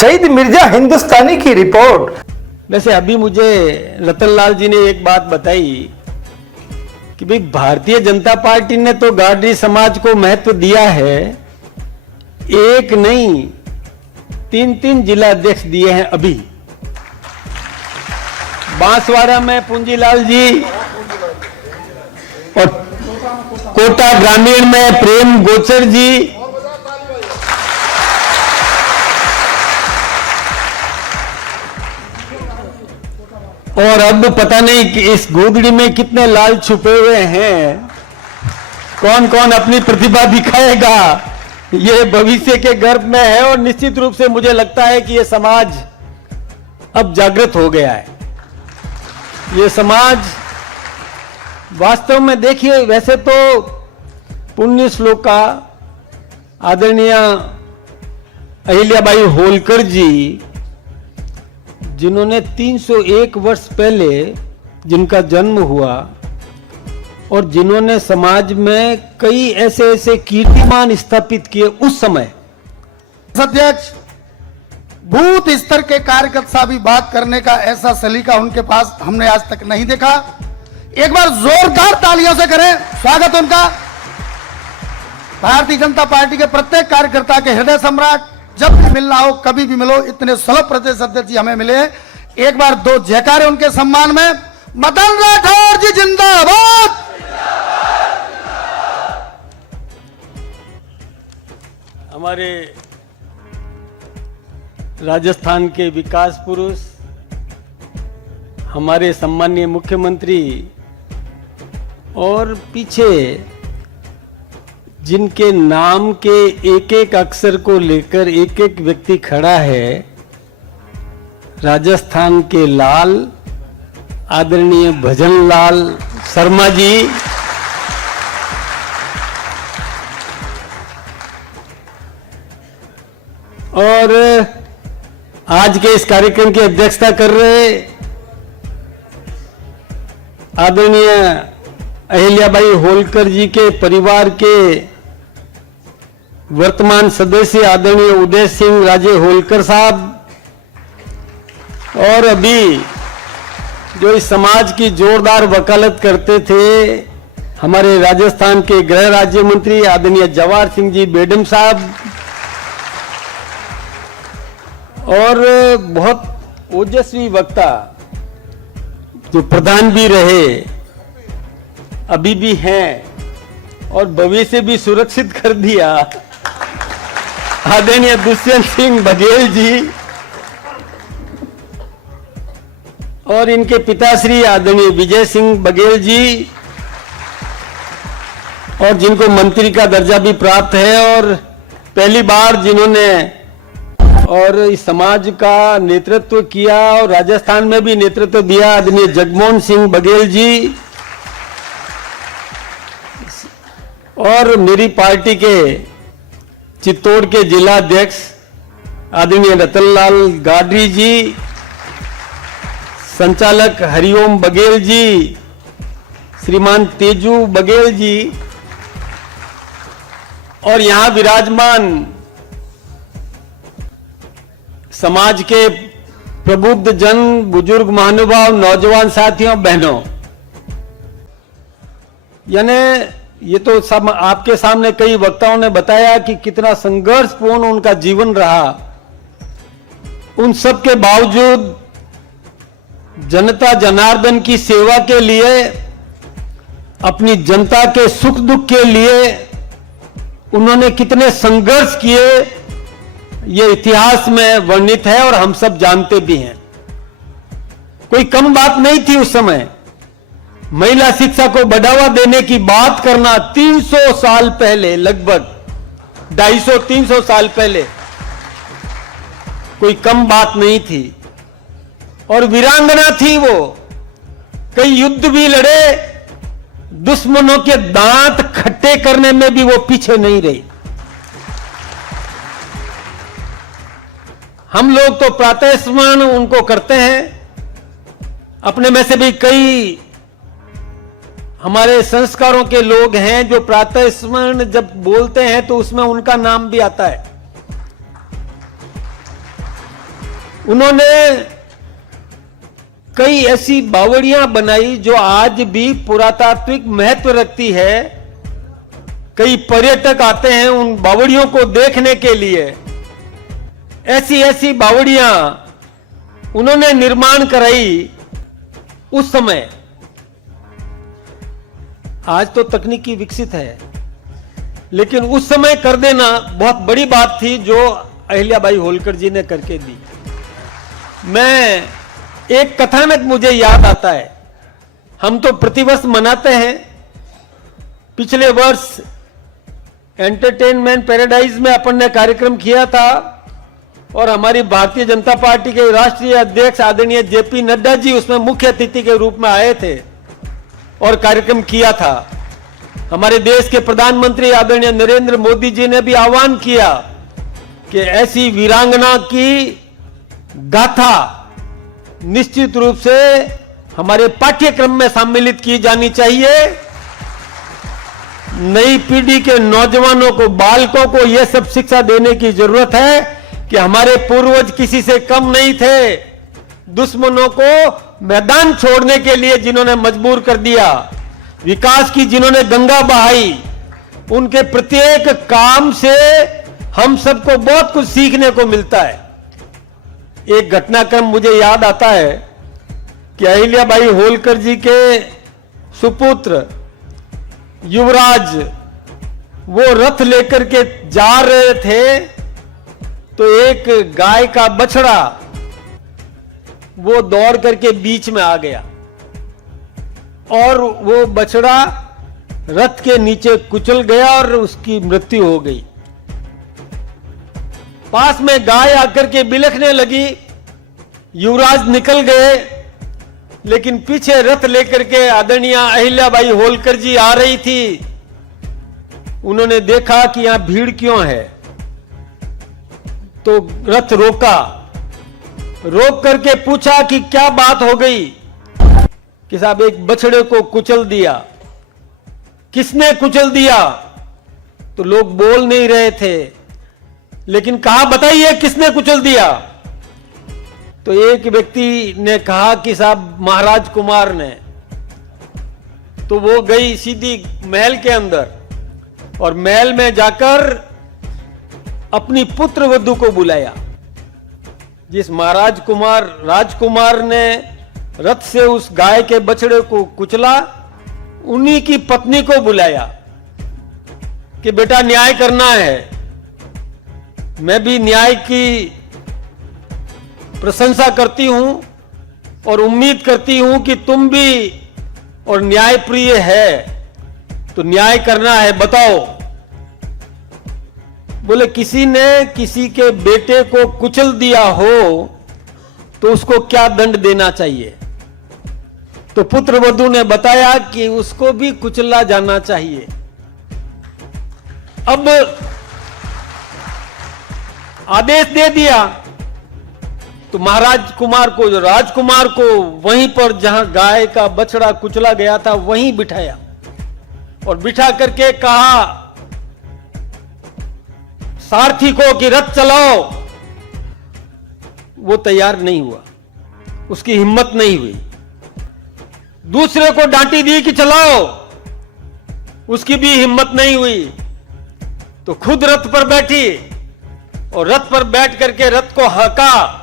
शहीद मिर्जा हिंदुस्तानी की रिपोर्ट। वैसे अभी मुझे रतनलाल जी ने एक बात बताई कि भाई भारतीय जनता पार्टी ने तो गाडरी समाज को महत्व दिया है, एक नहीं 3 जिला अध्यक्ष दिए हैं। अभी बांसवाड़ा में पूंजीलाल जी और कोटा ग्रामीण में प्रेम गोचर जी, और अब पता नहीं कि इस गोदड़ी में कितने लाल छुपे हुए हैं, कौन कौन अपनी प्रतिभा दिखाएगा, ये भविष्य के गर्भ में है। और निश्चित रूप से मुझे लगता है कि ये समाज अब जागृत हो गया है। ये समाज वास्तव में देखिए, वैसे तो पुण्य श्लोका आदरणीय अहिल्याबाई होलकर जी, जिन्होंने 301 वर्ष पहले जिनका जन्म हुआ और जिन्होंने समाज में कई ऐसे कीर्तिमान स्थापित किए उस समय, अध्यक्ष बूथ स्तर के कार्यकर्ता भी बात करने का ऐसा सलीका उनके पास हमने आज तक नहीं देखा। एक बार जोरदार तालियों से करें स्वागत उनका। भारतीय जनता पार्टी के प्रत्येक कार्यकर्ता के हृदय सम्राट, जब भी मिलना हो कभी भी मिलो, इतने सुलभ प्रदेश अध्यक्ष जी हमें मिले। एक बार 2 जयकारे उनके सम्मान में। मदन राठौर जी जिंदाबाद। हमारे राजस्थान के विकास पुरुष, हमारे सम्माननीय मुख्यमंत्री, और पीछे जिनके नाम के एक एक अक्षर को लेकर एक एक व्यक्ति खड़ा है, राजस्थान के लाल आदरणीय भजनलाल शर्मा जी, और आज के इस कार्यक्रम की अध्यक्षता कर रहे आदरणीय अहिल्याबाई होलकर जी के परिवार के वर्तमान सदस्य आदरणीय उदय सिंह राजे होलकर साहब, और अभी जो इस समाज की जोरदार वकालत करते थे हमारे राजस्थान के गृह राज्य मंत्री आदरणीय जवाहर सिंह जी बेडम साहब, और बहुत ओजस्वी वक्ता जो प्रधान भी रहे, अभी भी हैं और भविष्य भी सुरक्षित कर दिया, आदरणीय दुष्यंत सिंह बघेल जी, और इनके पिताश्री आदरणीय विजय सिंह बघेल जी, और जिनको मंत्री का दर्जा भी प्राप्त है और पहली बार जिन्होंने और इस समाज का नेतृत्व किया और राजस्थान में भी नेतृत्व दिया, आदरणीय जगमोहन सिंह बघेल जी, और मेरी पार्टी के चित्तौड़ के जिला अध्यक्ष आदरणीय रतनलाल गाडरी जी, संचालक हरिओम बघेल जी, श्रीमान तेजू बघेल जी, और यहां विराजमान समाज के प्रबुद्ध जन, बुजुर्ग महानुभाव, नौजवान साथियों, बहनों, यानी ये तो सब आपके सामने कई वक्ताओं ने बताया कि कितना संघर्षपूर्ण उनका जीवन रहा। उन सब के बावजूद जनता जनार्दन की सेवा के लिए, अपनी जनता के सुख दुख के लिए उन्होंने कितने संघर्ष किए, ये इतिहास में वर्णित है और हम सब जानते भी हैं। कोई कम बात नहीं थी उस समय। महिला शिक्षा को बढ़ावा देने की बात करना 300 साल पहले, लगभग 250-300 साल पहले, कोई कम बात नहीं थी। और वीरांगना थी वो, कई युद्ध भी लड़े, दुश्मनों के दांत खट्टे करने में भी वो पीछे नहीं रही। हम लोग तो प्रातः स्मरण उनको करते हैं, अपने में से भी कई हमारे संस्कारों के लोग हैं जो प्रातः स्मरण जब बोलते हैं तो उसमें उनका नाम भी आता है। उन्होंने कई ऐसी बावड़ियां बनाई जो आज भी पुरातात्विक महत्व रखती है। कई पर्यटक आते हैं उन बावड़ियों को देखने के लिए। ऐसी ऐसी बावड़ियां उन्होंने निर्माण कराई उस समय। आज तो तकनीकी विकसित है, लेकिन उस समय कर देना बहुत बड़ी बात थी जो अहिल्याबाई होलकर जी ने करके दी। मैं एक कथानक मुझे याद आता है। हम तो प्रतिवर्ष मनाते हैं। पिछले वर्ष एंटरटेनमेंट पैराडाइज में अपन ने कार्यक्रम किया था और हमारी भारतीय जनता पार्टी के राष्ट्रीय अध्यक्ष आदरणीय जेपी नड्डा जी उसमें मुख्य अतिथि के रूप में आए थे और कार्यक्रम किया था। हमारे देश के प्रधानमंत्री आदरणीय नरेंद्र मोदी जी ने भी आह्वान किया कि ऐसी वीरांगना की गाथा निश्चित रूप से हमारे पाठ्यक्रम में सम्मिलित की जानी चाहिए। नई पीढ़ी के नौजवानों को, बालकों को यह सब शिक्षा देने की जरूरत है कि हमारे पूर्वज किसी से कम नहीं थे। दुश्मनों को मैदान छोड़ने के लिए जिन्होंने मजबूर कर दिया, विकास की जिन्होंने गंगा बहाई, उनके प्रत्येक काम से हम सबको बहुत कुछ सीखने को मिलता है। एक घटनाक्रम मुझे याद आता है कि अहिल्याबाई होलकर जी के सुपुत्र युवराज वो रथ लेकर के जा रहे थे तो एक गाय का बछड़ा वो दौड़ करके बीच में आ गया और वो बछड़ा रथ के नीचे कुचल गया और उसकी मृत्यु हो गई। पास में गाय आकर के बिलखने लगी। युवराज निकल गए, लेकिन पीछे रथ लेकर के आदरणीय अहिल्याबाई होलकर जी आ रही थी। उन्होंने देखा कि यहां भीड़ क्यों है, तो रथ रोका। रोक करके पूछा कि क्या बात हो गई। कि साहब एक बछड़े को कुचल दिया। किसने कुचल दिया? तो लोग बोल नहीं रहे थे, लेकिन कहा बताइए किसने कुचल दिया। तो एक व्यक्ति ने कहा कि साहब महाराज कुमार ने। तो वो गई सीधी महल के अंदर और महल में जाकर अपनी पुत्र वधू को बुलाया। जिस राजकुमार ने रथ से उस गाय के बछड़े को कुचला, उन्हीं की पत्नी को बुलाया कि बेटा न्याय करना है। मैं भी न्याय की प्रशंसा करती हूं और उम्मीद करती हूं कि तुम भी और न्याय प्रिय है, तो न्याय करना है, बताओ। बोले किसी ने किसी के बेटे को कुचल दिया हो तो उसको क्या दंड देना चाहिए? तो पुत्र वधू ने बताया कि उसको भी कुचला जाना चाहिए। अब आदेश दे दिया तो महाराज कुमार को, जो राजकुमार को वहीं पर जहां गाय का बछड़ा कुचला गया था वहीं बिठाया और बिठा करके कहा सारथी को कि रथ चलाओ। वो तैयार नहीं हुआ, उसकी हिम्मत नहीं हुई। दूसरे को डांटी दी कि चलाओ, उसकी भी हिम्मत नहीं हुई। तो खुद रथ पर बैठी और रथ पर बैठ करके रथ को हका।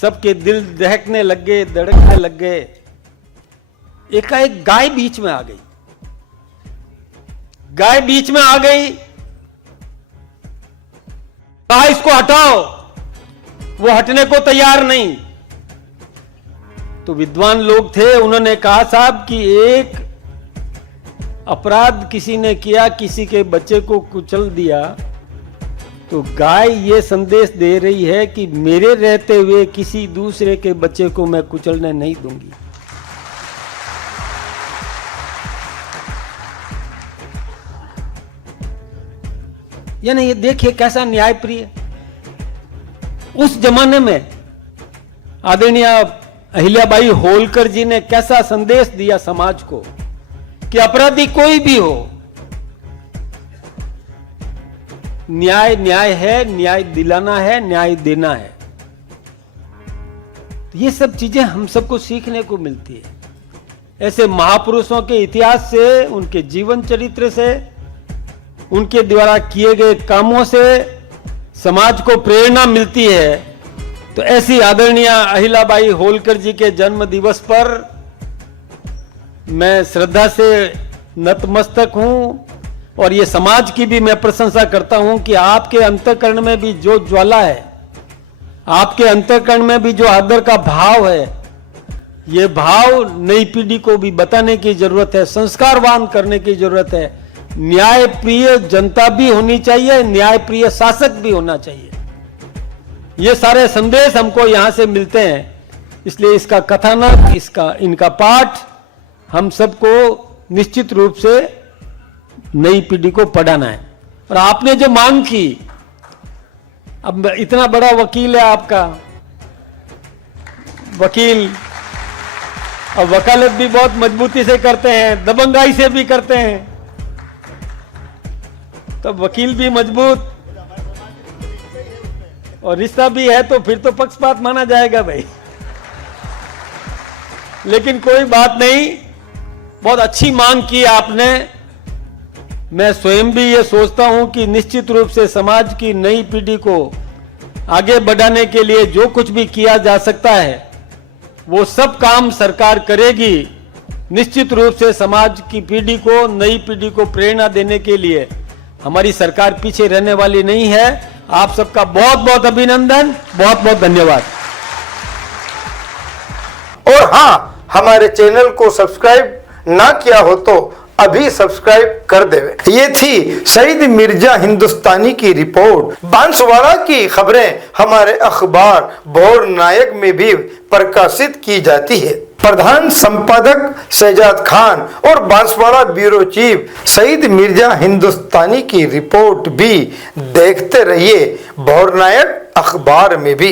सबके दिल दहकने लग गए, धड़कने लग गए। एकाएक गाय बीच में आ गई। गाय बीच में आ गई, कहा इसको हटाओ। वो हटने को तैयार नहीं। तो विद्वान लोग थे, उन्होंने कहा साहब कि एक अपराध किसी ने किया, किसी के बच्चे को कुचल दिया, तो गाय ये संदेश दे रही है कि मेरे रहते हुए किसी दूसरे के बच्चे को मैं कुचलने नहीं दूंगी। यानी ये देखिए कैसा न्यायप्रिय। उस जमाने में आदरणीय अहिल्याबाई होलकर जी ने कैसा संदेश दिया समाज को कि अपराधी कोई भी हो, न्याय न्याय है, न्याय दिलाना है, न्याय देना है। तो ये सब चीजें हम सबको सीखने को मिलती है। ऐसे महापुरुषों के इतिहास से, उनके जीवन चरित्र से, उनके द्वारा किए गए कामों से समाज को प्रेरणा मिलती है। तो ऐसी आदरणीय अहिल्याबाई होलकर जी के जन्म दिवस पर मैं श्रद्धा से नतमस्तक हूं और ये समाज की भी मैं प्रशंसा करता हूं कि आपके अंतःकरण में भी जो ज्वाला है, आपके अंतःकरण में भी जो आदर का भाव है, ये भाव नई पीढ़ी को भी बताने की जरूरत है, संस्कारवान करने की जरूरत है। न्याय प्रिय जनता भी होनी चाहिए, न्याय प्रिय शासक भी होना चाहिए। ये सारे संदेश हमको यहां से मिलते हैं, इसलिए इसका कथानक, इनका पाठ हम सबको निश्चित रूप से नई पीढ़ी को पढ़ाना है। और आपने जो मांग की, अब इतना बड़ा वकील है आपका, वकील और वकालत भी बहुत मजबूती से करते हैं, दबंगाई से भी करते हैं, तो वकील भी मजबूत और रिश्ता भी है, तो फिर तो पक्षपात माना जाएगा भाई। लेकिन कोई बात नहीं, बहुत अच्छी मांग की आपने। मैं स्वयं भी ये सोचता हूं कि निश्चित रूप से समाज की नई पीढ़ी को आगे बढ़ाने के लिए जो कुछ भी किया जा सकता है वो सब काम सरकार करेगी। निश्चित रूप से समाज की पीढ़ी को, नई पीढ़ी को प्रेरणा देने के लिए हमारी सरकार पीछे रहने वाली नहीं है। आप सबका बहुत बहुत अभिनंदन, बहुत बहुत धन्यवाद। और हाँ, हमारे चैनल को सब्सक्राइब ना किया हो तो अभी सब्सक्राइब कर देवे। ये थी शहीद मिर्जा हिंदुस्तानी की रिपोर्ट। बांसवाड़ा की खबरें हमारे अखबार भोर नायक में भी प्रकाशित की जाती है। प्रधान संपादक शहजाद खान और बांसवाड़ा ब्यूरो चीफ शहीद मिर्जा हिंदुस्तानी की रिपोर्ट भी देखते रहिए भोर नायक अखबार में भी।